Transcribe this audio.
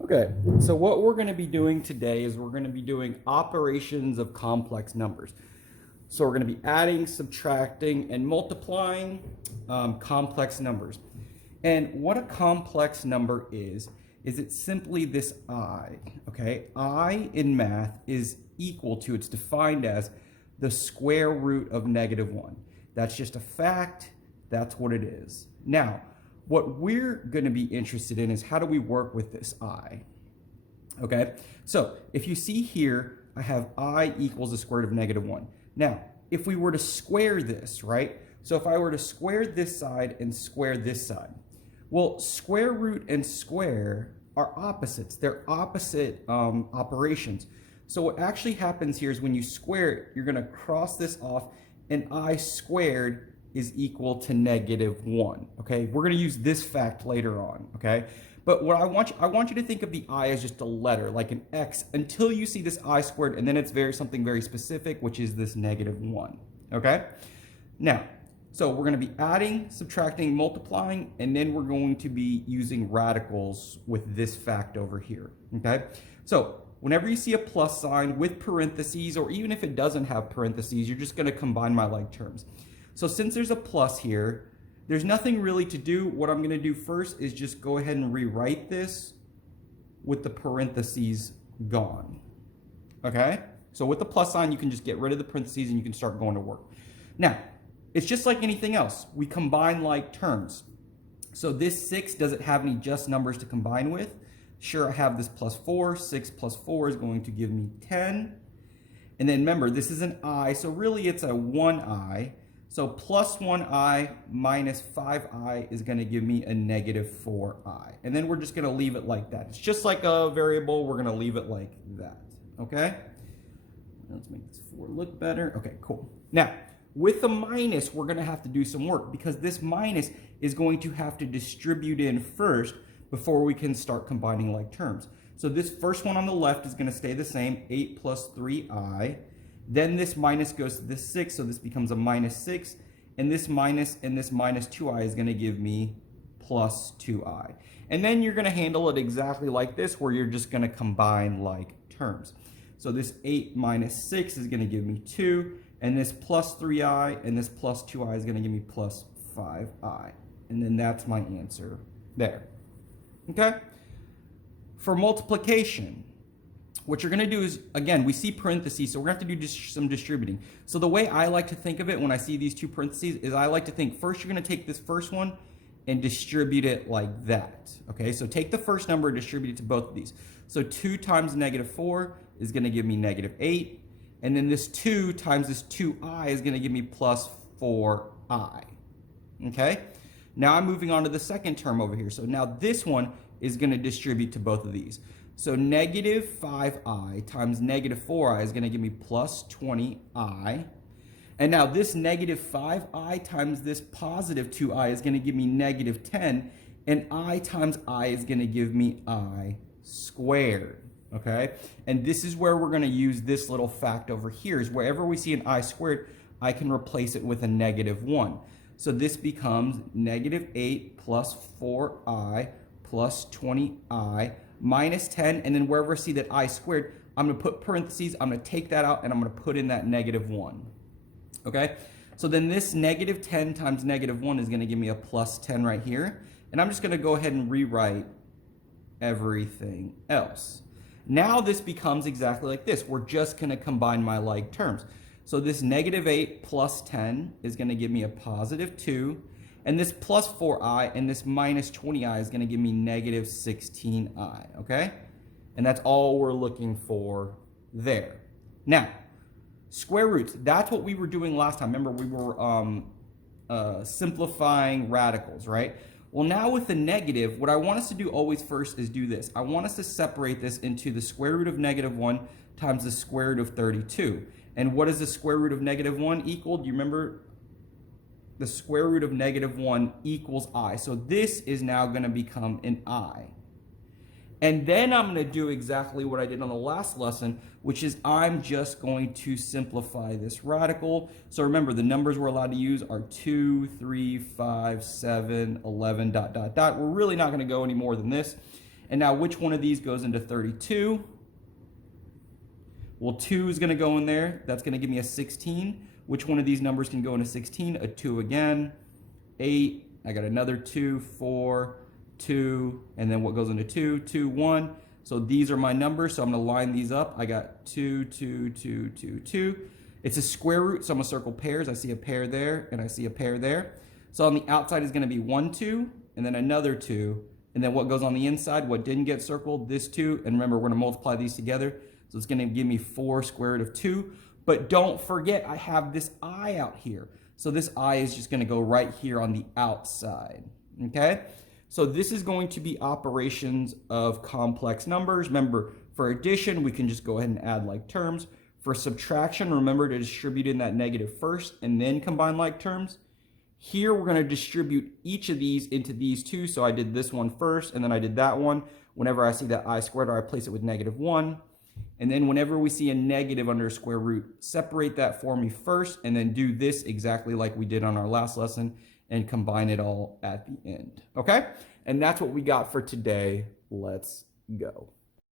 Okay, so what we're going to be doing today is we're going to be doing operations of complex numbers. So we're going to be adding, subtracting, and multiplying complex numbers. And what a complex number is it's simply this I, okay? I in math is equal to, it's defined as the square root of -1. That's just a fact. That's what it is. Now, what we're going to be interested in is how do we work with this I? Okay, so if you see here, I have I equals the square root of -1. Now, if we were to square this, right? So if I were to square this side and square this side, well, square root and square are opposites. They're opposite operations. So what actually happens here is when you square it, you're going to cross this off, and I squared is equal to -1. Okay, we're going to use this fact later on. Okay, but what I want you to think of the I as just a letter, like an X, until you see this I squared, and then it's something very specific, which is this -1. Okay, now, so we're going to be adding, subtracting, multiplying, and then we're going to be using radicals with this fact over here. Okay, so whenever you see a plus sign with parentheses, or even if it doesn't have parentheses, you're just going to combine my like terms. So since there's a plus here, there's nothing really to do. What I'm going to do first is just go ahead and rewrite this with the parentheses gone. Okay? So with the plus sign, you can just get rid of the parentheses and you can start going to work. Now, it's just like anything else. We combine like terms. So this 6 doesn't have any just numbers to combine with. Sure, I have this plus 4. 6 plus 4 is going to give me 10. And then remember, this is an I, so really it's a 1I. So plus 1I minus 5I is going to give me a -4I. And then we're just going to leave it like that. It's just like a variable. We're going to leave it like that. Okay? Let's make this 4 look better. Okay, cool. Now, with the minus, we're going to have to do some work because this minus is going to have to distribute in first before we can start combining like terms. So this first one on the left is going to stay the same, 8 plus 3I. Then this minus goes to this 6, so this becomes a -6. And this minus 2I is going to give me plus 2I. And then you're going to handle it exactly like this, where you're just going to combine like terms. So this 8 minus 6 is going to give me 2. And this plus 3I and this plus 2I is going to give me plus 5I. And then that's my answer there. Okay? For multiplication, what you're going to do is, again, we see parentheses, so we're going to have to do some distributing. So the way I like to think of it when I see these two parentheses is I like to think first you're going to take this first one and distribute it like that. Okay, so take the first number and distribute it to both of these. So 2 times -4 is going to give me -8. And then this 2 times this 2I is going to give me plus 4I. Okay, now I'm moving on to the second term over here. So now this one is going to distribute to both of these. So -5I times -4I is going to give me plus 20I. And now this -5I times this positive 2I is going to give me -10. And I times I is going to give me I squared. Okay? And this is where we're going to use this little fact over here. Is wherever we see an I squared, I can replace it with a -1. So this becomes -8 plus 4I plus 20I minus 10, and then wherever I see that I squared, I'm going to put parentheses, I'm going to take that out, and I'm going to put in that -1. Okay? So then this -10 times -1 is going to give me a plus 10 right here. And I'm just going to go ahead and rewrite everything else. Now this becomes exactly like this. We're just going to combine my like terms. So this -8 plus 10 is going to give me a positive 2. And this plus 4I and this minus 20I is going to give me -16I, okay? And that's all we're looking for there. Now, square roots, that's what we were doing last time. Remember, we were simplifying radicals, right? Well, now with the negative, what I want us to do always first is do this. I want us to separate this into the square root of -1 times the square root of 32. And what does the square root of -1 equal? Do you remember? The square root of -1 equals I. So this is now going to become an I. And then I'm going to do exactly what I did on the last lesson, which is I'm just going to simplify this radical. So remember, the numbers we're allowed to use are 2, 3, 5, 7, 11, ... We're really not going to go any more than this. And now which one of these goes into 32? Well, 2 is going to go in there. That's going to give me a 16. Which one of these numbers can go into 16? A 2 again. 8. I got another 2, 4, 2. And then what goes into 2? 2, 1. So these are my numbers. So I'm going to line these up. I got 2, 2, 2, 2, 2. It's a square root, so I'm going to circle pairs. I see a pair there, and I see a pair there. So on the outside is going to be 1, 2, and then another 2. And then what goes on the inside, what didn't get circled, this 2. And remember, we're going to multiply these together. So it's going to give me 4 square root of 2. But don't forget, I have this I out here. So this I is just going to go right here on the outside. Okay? So this is going to be operations of complex numbers. Remember, for addition, we can just go ahead and add like terms. For subtraction, remember to distribute in that negative first and then combine like terms. Here, we're going to distribute each of these into these two. So I did this one first, and then I did that one. Whenever I see that I squared, I replace it with -1. And then whenever we see a negative under a square root, separate that for me first, and then do this exactly like we did on our last lesson and combine it all at the end. Okay? And that's what we got for today. Let's go.